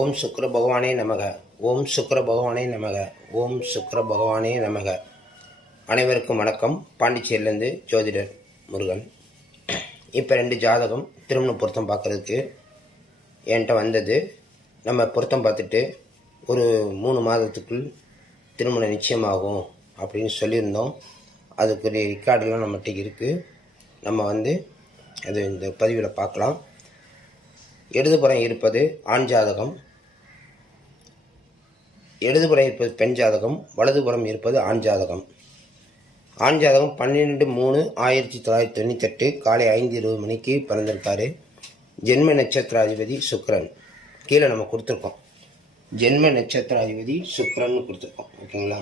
ஓம் சுக்கிர பகவானே நமக. ஓம் சுக்கிர பகவானே நமக. ஓம் சுக்கிர பகவானே நமக. அனைவருக்கும் வணக்கம். பாண்டிச்சேரியிலேருந்து ஜோதிடர் முருகன். இப்போ 2 ஜாதகம் திருமண பொருத்தம் பார்க்குறதுக்கு என்கிட்ட வந்தது. நம்ம பொருத்தம் பார்த்துட்டு ஒரு 3 மாதத்துக்குள் திருமணம் நிச்சயமாகும் அப்படின்னு சொல்லியிருந்தோம். அதுக்குரிய ரெக்கார்டெல்லாம் நம்மகிட்ட இருக்குது. நம்ம அது இந்த பதிவில் பார்க்கலாம். இடதுபுறம் இருப்பது ஆண் ஜாதகம், இடதுபுறம் இருப்பது பெண் ஜாதகம், வலதுபுறம் இருப்பது ஆண் ஜாதகம். ஆண் ஜாதகம் 12/3/1998 காலை 5:20 மணிக்கு பிறந்திருக்காரு. ஜென்ம நட்சத்திராதிபதி சுக்கிரன். கீழே நம்ம கொடுத்துருக்கோம், ஜென்ம நட்சத்திராதிபதி சுக்கிரன் கொடுத்துருக்கோம். ஓகேங்களா?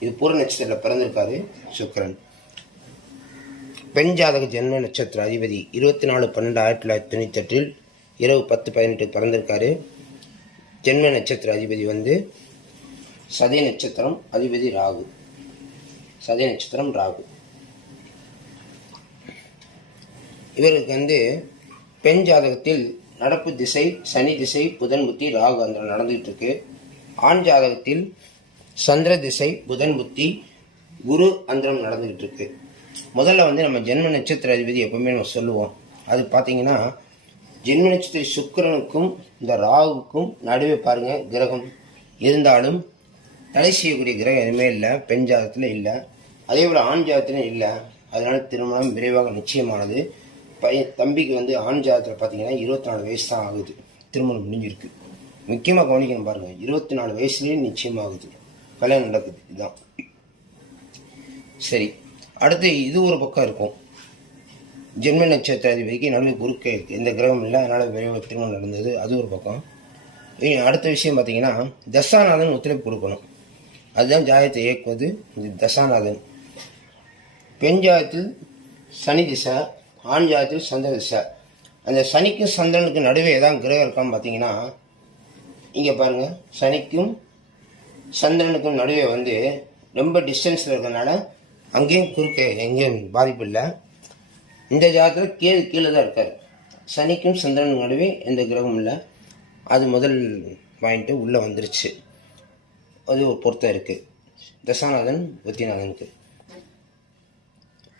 இது பூர நட்சத்திரத்தில் பிறந்திருக்காரு சுக்கிரன். பெண் ஜாதக ஜென்ம நட்சத்திர அதிபதி 24/12/1998 இரவு 10:18 பிறந்திருக்காரு. ஜென்ம நட்சத்திர அதிபதி சதய நட்சத்திரம், அதிபதி ராகு. சதய நட்சத்திரம் ராகு. இவருக்கு பெண் ஜாதகத்தில் நடப்பு திசை சனி திசை, புதன் புத்தி, ராகு அந்த நடந்துகிட்டு இருக்கு. ஆண் ஜாதகத்தில் சந்திர திசை, புதன் புத்தி, குரு அந்தரம் நடந்துகிட்டு இருக்கு. முதல்ல நம்ம ஜென்ம நட்சத்திர அதிபதி எப்பவுமே நம்ம சொல்லுவோம். அது பார்த்தீங்கன்னா ஜென்ம நட்சத்திர சுக்கிரனுக்கும் இந்த ராகுக்கும் நடுவே பாருங்க கிரகம் இருந்தாலும் தடை செய்யக்கூடிய கிரகம் எதுவுமே இல்லை, பெண் ஜாதகத்தில் இல்லை. அதே போல் ஆண் ஜாதகத்திலும் இல்லை. அதனால திருமணம் விரைவாக நிச்சயமானது. தம்பிக்கு ஆண் ஜாதகத்தில் பார்த்தீங்கன்னா 24 வயசு தான் ஆகுது, திருமணம் முடிஞ்சிருக்கு. முக்கியமாக கவனிக்கணும் பாருங்க, 24 வயசுலேயே நிச்சயமாகுது, கல்யாணம் நடக்குது. இதுதான் சரி. அடுத்து இது ஒரு பக்கம் இருக்கும். ஜென்ம நட்சத்திர அதிபதிக்கு நடுவில் குறுக்கே எந்த கிரகம் இல்லை, அதனால் விரைவாக திருமணம் நடந்தது. அது ஒரு பக்கம். அடுத்த விஷயம் பார்த்தீங்கன்னா தசாநாதன் ஒத்துழைப்பு கொடுக்கணும். அதுதான் ஜாதகத்தை இயக்குவது தசாநாதன். பெண் ஜாதகத்தில் சனி திசை, ஆண் ஜாதகத்தில் சந்திர திசை. அந்த சனிக்கும் சந்திரனுக்கும் நடுவே ஏதாவது கிரகம் இருக்கான்னு பார்த்தீங்கன்னா இங்கே பாருங்கள், சனிக்கும் சந்திரனுக்கும் நடுவே ரொம்ப டிஸ்டன்ஸில் இருக்கிறதுனால அங்கேயும் குறுக்கே எங்கேயும் பாதிப்பு இல்லை. இந்த ஜாதகத்தில் கேது கீழே தான் இருக்கார். சனிக்கும் சந்திரனுக்கு நடுவே எந்த கிரகமும் இல்லை. அது முதல் பாயிண்ட்டு உள்ளே வந்துருச்சு. அது ஒரு பொருத்தம் இருக்குது தசாநாதன் புத்திநாதனுக்கு.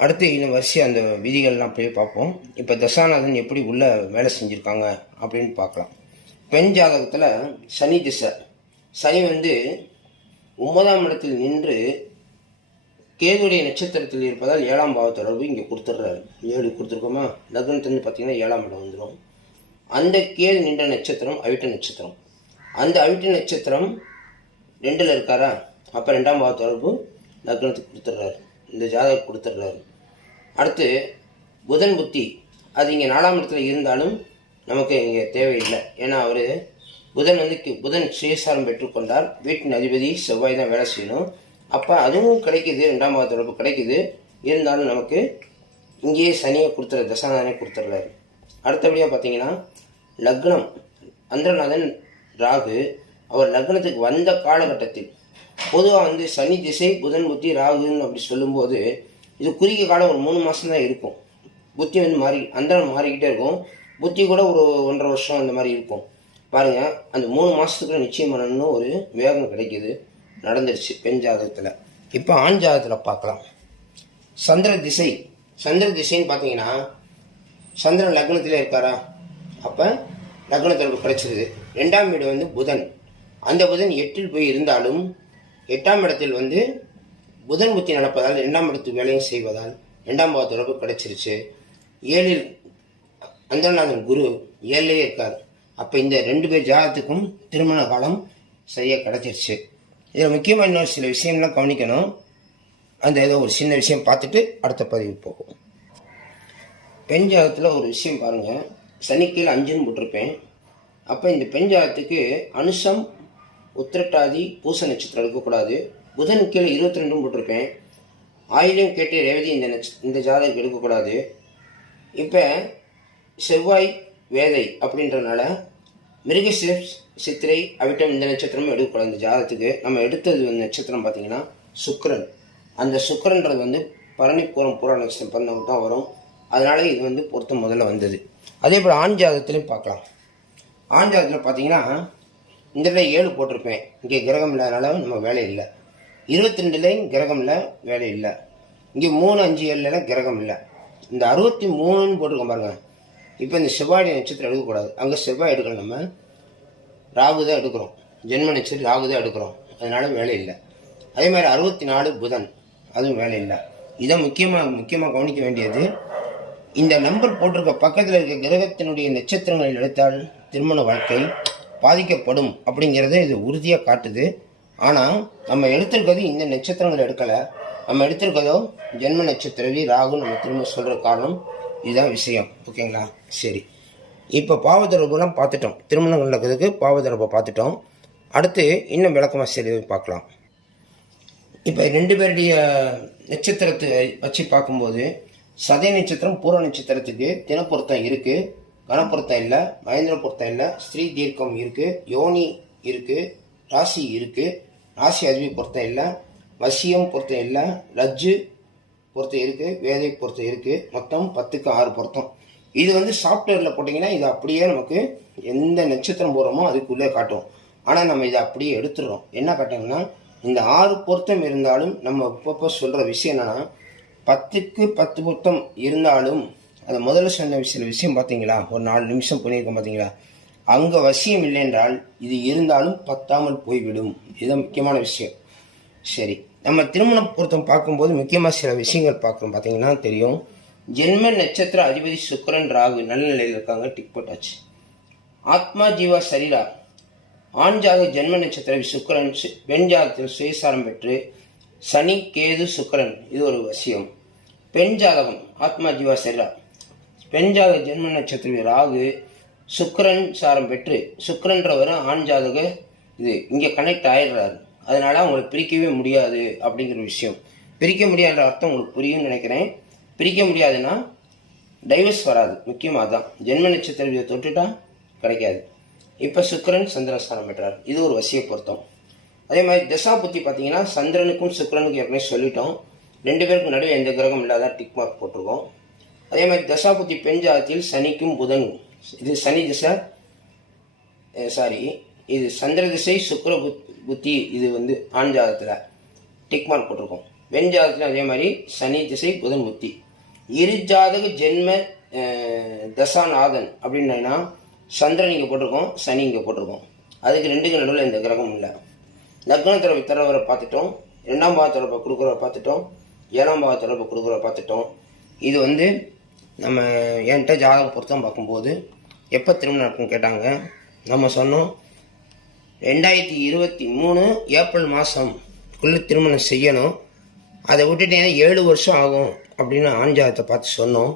அடுத்து இன்னும் வரிசையாக அந்த விதிகள்லாம் அப்படியே பார்ப்போம். இப்போ தசாநாதன் எப்படி உள்ளே வேலை செஞ்சுருக்காங்க அப்படின்னு பார்க்கலாம். பெண் ஜாதகத்தில் சனி திசை, சனி 9ஆம் இடத்தில் நின்று கேதுடைய நட்சத்திரத்தில் இருப்பதால் 7ஆம் பாவ தொடர்பு இங்கே கொடுத்துட்றாரு. 7 கொடுத்துருக்கோமா? லக்னத்துலேருந்து பார்த்தீங்கன்னா 7ஆம் இடம் வந்துடும். அந்த கேது நின்ற நட்சத்திரம் அவிட்ட நட்சத்திரம். அந்த அவிட்ட நட்சத்திரம் 2ல் இருக்காரா? அப்போ 2ஆம் பாவ தொடர்பு லக்னத்துக்கு கொடுத்துட்றாரு, இந்த ஜாதகம் கொடுத்துட்றாரு. அடுத்து புதன் புத்தி, அது இங்கே 4ஆம் இடத்துல இருந்தாலும் நமக்கு இங்கே தேவையில்லை. ஏன்னா அவர் புதன் சுயசாரம் பெற்றுக்கொண்டால் வீட்டின் அதிபதி செவ்வாய் தான் வேலை செய்யணும். அப்போ அதுவும் கிடைக்கிது, 2ஆம் பாவ தொடர்பு கிடைக்கிது. இருந்தாலும் நமக்கு இங்கேயே சனியை கொடுத்துற தசாநாதனே கொடுத்துட்றாரு. அடுத்தபடியாக பார்த்தீங்கன்னா லக்னம், அந்தரநாதன் ராகு. அவர் லக்னத்துக்கு வந்த காலகட்டத்தில் பொதுவாக சனி திசை, புதன் புத்தி, ராகுன்னு அப்படி சொல்லும்போது இது குறுகிய காலம் ஒரு 3 மாதம் தான் இருக்கும். புத்தி அந்தரம் மாறிக்கிட்டே இருக்கும். புத்தி கூட ஒரு 1.5 வருஷம் அந்த மாதிரி இருக்கும். பாருங்கள், அந்த 3 மாதத்துக்குள்ள நிச்சயம் பண்ணணும்னு ஒரு வேகம் கிடைக்கிது, நடந்துருச்சு பெண் ஜாதகத்தில். இப்போ ஆண் ஜாதகத்தில் பார்க்கலாம். சந்திர திசை, சந்திர திசைன்னு பார்த்தீங்கன்னா சந்திரன் லக்னத்திலே இருக்காரா? அப்போ லக்னத்தில் கிடைச்சிருது. 2ஆம் வீடு புதன். அந்த புதன் 8ல் போய் இருந்தாலும் 8ஆம் இடத்தில் புதன் புத்தி நடப்பதால் 2ஆம் இடத்துக்கு வேலையும் செய்வதால் 2ஆம் பாவ தொடர்பு கிடைச்சிருச்சு. 7ல் அந்தரநாதன் குரு 7லேயே இருக்கார். அப்போ இந்த 2 பேர் ஜாதகத்துக்கும் திருமண காலம் சரியாக கிடைச்சிருச்சு. இதில் முக்கியமாக இன்னொரு சில விஷயம்லாம் கவனிக்கணும். ஏதோ ஒரு சின்ன விஷயம் பார்த்துட்டு அடுத்த பதிவு போகும். பெண் ஜாதகத்தில் ஒரு விஷயம் பாருங்கள், சனிக்கீழ் 5ன்னு போட்டிருப்பேன். அப்போ இந்த பெண் ஜாதகத்துக்கு அனுஷம், உத்திரட்டாதி, பூச நட்சத்திரம் எடுக்கக்கூடாது. புதன் கீழே 22ன்னு போட்டிருப்பேன். ஆயிலையும் கேட்டு ரேவதி இந்த ஜாதகம் எடுக்கக்கூடாது. இப்போ செவ்வாய் வேதை அப்படின்றனால மிருகசீரிஷம், சித்திரை, அவிட்டம் இந்த நட்சத்திரமும் எடுக்கக்கூடாது. இந்த ஜாதகத்துக்கு நம்ம எடுத்தது நட்சத்திரம் பார்த்தீங்கன்னா சுக்கிரன். அந்த சுக்கிரன்றது பரணி பூரம் பூரா நட்சத்திரம் பிறந்தவங்க தான் வரும். அதனால இது பொருத்தம் முதல்ல வந்தது. அதே போல் ஆண் ஜாதகத்துலையும் பார்க்கலாம். ஆண் ஜாதகத்தில் பார்த்தீங்கன்னா இந்த இடத்துல 7 போட்டிருப்பேன், இங்கே கிரகம் இல்லாதனால நம்ம வேலை இல்லை. 22லையும் கிரகம் இல்லை, வேலை இல்லை. இங்கே 3, 5, 7 கிரகம் இல்லை. இந்த 63ன்னு போட்டிருக்கோம் பாருங்க. இப்போ இந்த செவ்வாய் நட்சத்திரம் எடுக்கக்கூடாது, அங்கே செவ்வாய் எடுக்கணும், நம்ம ராகு தான் எடுக்கிறோம், ஜென்ம நட்சத்திரம் ராகு தான் எடுக்கிறோம், அதனால வேலை இல்லை. அதே மாதிரி 64 புதன், அதுவும் வேலை இல்லை. இதை முக்கியமாக கவனிக்க வேண்டியது, இந்த நம்பர் போட்டிருக்க பக்கத்தில் இருக்க கிரகத்தினுடைய நட்சத்திரங்களில் எடுத்தால் திருமண வாழ்க்கை பாதிக்கப்படும் அப்படிங்கிறத இது உறுதியாக காட்டுது. ஆனால் நம்ம எடுத்திருக்கிறது இந்த நட்சத்திரங்களை எடுக்கலை, நம்ம எடுத்திருக்கதோ ஜென்ம நட்சத்திரவி ராகு. நம்ம திரும்ப சொல்கிற காரணம் இதுதான் விஷயம். ஓகேங்களா? சரி, இப்போ பாவதொடர்புலாம் பார்த்துட்டோம், திருமணம் நடக்கிறதுக்கு பாவதொடர்பை பார்த்துட்டோம். அடுத்து இன்னும் விளக்கமாக சரி பார்க்கலாம். இப்போ 2 பேருடைய நட்சத்திரத்தை வச்சு பார்க்கும்போது சதய நட்சத்திரம் பூர்வ நட்சத்திரத்துக்கு தினப்பொருத்தம் இருக்குது, கணப்பொருத்தம் இல்லை, மகேந்திர பொருத்தம் இல்லை, ஸ்ரீ தீர்க்கம் இருக்குது, யோனி இருக்குது, ராசி இருக்குது, ராசி அதிபதி பொருத்தம் இல்லை, வசியம் பொருத்தம் இல்லை, லஜ்ஜு பொருத்தம் இருக்குது, வேதை பொருத்தம் இருக்குது. மொத்தம் 10க்கு 6 பொருத்தம். இது சாஃப்ட்வேரில் போட்டிங்கன்னா இது அப்படியே நமக்கு எந்த நட்சத்திரம் போடுறோமோ அதுக்குள்ளே காட்டும். ஆனால் நம்ம இதை அப்படியே எடுத்துடுறோம். என்ன காட்டுங்கன்னா, இந்த 6 பொருத்தம் இருந்தாலும் நம்ம அப்பப்போ சொல்கிற விஷயம் என்னென்னா, 10க்கு 10 பொருத்தம் இருந்தாலும் அதை முதல்ல சொன்ன சில விஷயம் பார்த்தீங்களா, ஒரு 4 நிமிஷம் பண்ணியிருக்கோம் பார்த்தீங்களா, அங்கே வசியம் இல்லை என்றால் இது இருந்தாலும் பத்தாமல் போய்விடும். இதுதான் முக்கியமான விஷயம். சரி, நம்ம திருமண பொருத்தம் பார்க்கும்போது முக்கியமாக சில விஷயங்கள் பார்க்குறோம். பார்த்தீங்கன்னா தெரியும், ஜென்ம நட்சத்திர அதிபதி சுக்கிரன் ராகு நல்ல நிலையில் இருக்காங்க, டிக் போட்டாச்சு. ஆத்மா ஜீவா சரீரா ஆண் ஜாத ஜென்ம நட்சத்திர சுக்கிரன், பெண் ஜாதகத்தில் சுயசாரம் பெற்று சனி கேது சுக்கிரன், இது ஒரு வசியம். பெண் ஜாதகம் ஆத்மா ஜீவா சரீரா, பெண் ஜாதக ஜென்ம நட்சத்திர ராகு சுக்கிரன் சாரம் பெற்று, சுக்கிரன்றவர் ஆண் ஜாதக இது இங்கே கனெக்ட் ஆயிடுறாரு. அதனால அவங்களை பிரிக்கவே முடியாது அப்படிங்கிற விஷயம். பிரிக்க முடியாதுன்ற அர்த்தம் உங்களுக்கு புரியும்னு நினைக்கிறேன். பிரிக்க முடியாதுன்னா டைவர்ஸ் வராது, முக்கியமாக தான். ஜென்ம நட்சத்திர தொட்டுட்டா கிடைக்காது. இப்போ சுக்கிரன் சந்திரஸ்தானம் பெற்றார், இது ஒரு வசிய பொருத்தம். அதே மாதிரி தசா புத்தி பார்த்தீங்கன்னா சந்திரனுக்கும் சுக்கிரனுக்கும் ஏற்கனவே சொல்லிட்டோம், 2 பேருக்கும் நடுவே எந்த கிரகம் இல்லாத டிக் மார்க் போட்டிருக்கோம். அதே மாதிரி தசா புத்தி பெண் ஜாதத்தில் சனிக்கும் புதன், இது சனி திசை, இது சந்திர திசை சுக்கிர புத்தி, இது ஆண் ஜாதகத்தில் டிக் மார்க் போட்டிருக்கோம். பெண் ஜாதகத்தில் அதே மாதிரி சனி திசை புதன் புத்தி. இரு ஜாதக ஜென்ம தசாநாதன் அப்படின்னா சந்திரன் இங்கே போட்டிருக்கோம், சனி இங்கே போட்டிருக்கோம். அதுக்கு 2க்கு நடுவில் இந்த கிரகம் இல்லை. லக்னத்தொடர்பு தரவரை பார்த்துட்டோம், 2ஆம் பாவ தொடர்பை கொடுக்குறவரை பார்த்துட்டோம், 7ஆம் பாவ தொடர்பை கொடுக்குறவரை பார்த்துட்டோம். இது நம்ம என்கிட்ட ஜாதகம் பொருத்தம் பார்க்கும்போது எப்போ திருமணம் நடக்கும்னு கேட்டாங்க. நம்ம சொன்னோம் 2023 ஏப்ரல் மாதம்குள்ளே திருமணம் செய்யணும். அதை விட்டுட்டீங்கன்னா 7 வருஷம் ஆகும் அப்படின்னு ஆண் ஜாதகத்தை பார்த்து சொன்னோம்.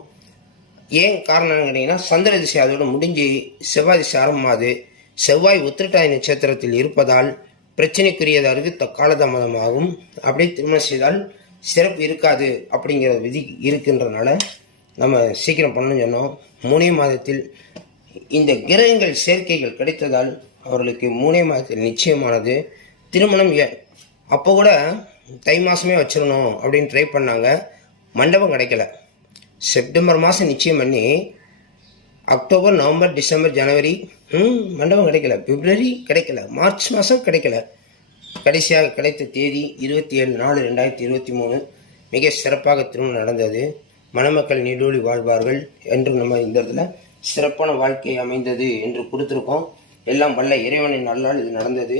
ஏன் காரணம்னு கேட்டிங்கன்னா, சந்திர திசை அதோடு முடிஞ்சு செவ்வாய் திசை ஆரம்பமாது. செவ்வாய் உத்திரட்டாதி நட்சத்திரத்தில் இருப்பதால் பிரச்சனைக்குரியதாக காலதாமதமாகும். அப்படியே திருமணம் செய்தால் சிறப்பு இருக்காது அப்படிங்கிற விதி இருக்குன்றதுனால நம்ம சீக்கிரம் பண்ணணும்னு சொன்னோம். 3 மாதத்தில் இந்த கிரகங்கள் சேர்க்கைகள் கிடைத்ததால் அவர்களுக்கு 3 மாதத்தில் நிச்சயமானது திருமணம். அப்போ கூட தை மாதமே வச்சிடணும் அப்படின்னு ட்ரை பண்ணாங்க, மண்டபம் கிடைக்கல. செப்டம்பர் மாதம் நிச்சயம் பண்ணி அக்டோபர் நவம்பர் டிசம்பர் ஜனவரி மண்டபம் கிடைக்கல, பிப்ரவரி கிடைக்கல, மார்ச் மாதம் கிடைக்கல. கடைசியாக கிடைத்த தேதி 27/4/2023 மிக சிறப்பாக திருமணம் நடந்தது. மணமக்கள் நீடூழி வாழ்வார்கள் என்று நம்ம இந்த இடத்துல சிறப்பான வாழ்க்கை அமைந்தது என்று கொடுத்துருக்கோம். எல்லாம் வல்ல இறைவனின் நல்லால் இது நடந்தது.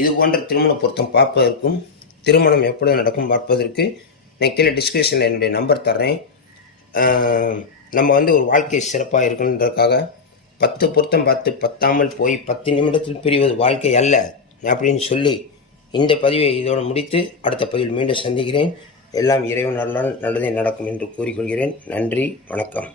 இது போன்ற திருமண பொருத்தம் பார்ப்பதற்கும் திருமணம் எப்பொழுது நடக்கும் பார்ப்பதற்கு நான் கீழே டிஸ்கிரிப்ஷனில் என்னுடைய நம்பர் தர்றேன். நம்ம ஒரு வாழ்க்கை சிறப்பாக இருக்குன்றதுக்காக 10 பொருத்தம் பார்த்து பத்தாமல் போய் 10 நிமிடத்தில் பிரிவது வாழ்க்கை அல்ல அப்படின்னு சொல்லி இந்த பதிவை இதோடு முடித்து அடுத்த பதிவில் மீண்டும் சந்திக்கிறேன். எல்லாம் இறைவன் நல்லால் நல்லதே நடக்கும் என்று கூறிக்கொள்கிறேன். நன்றி, வணக்கம்.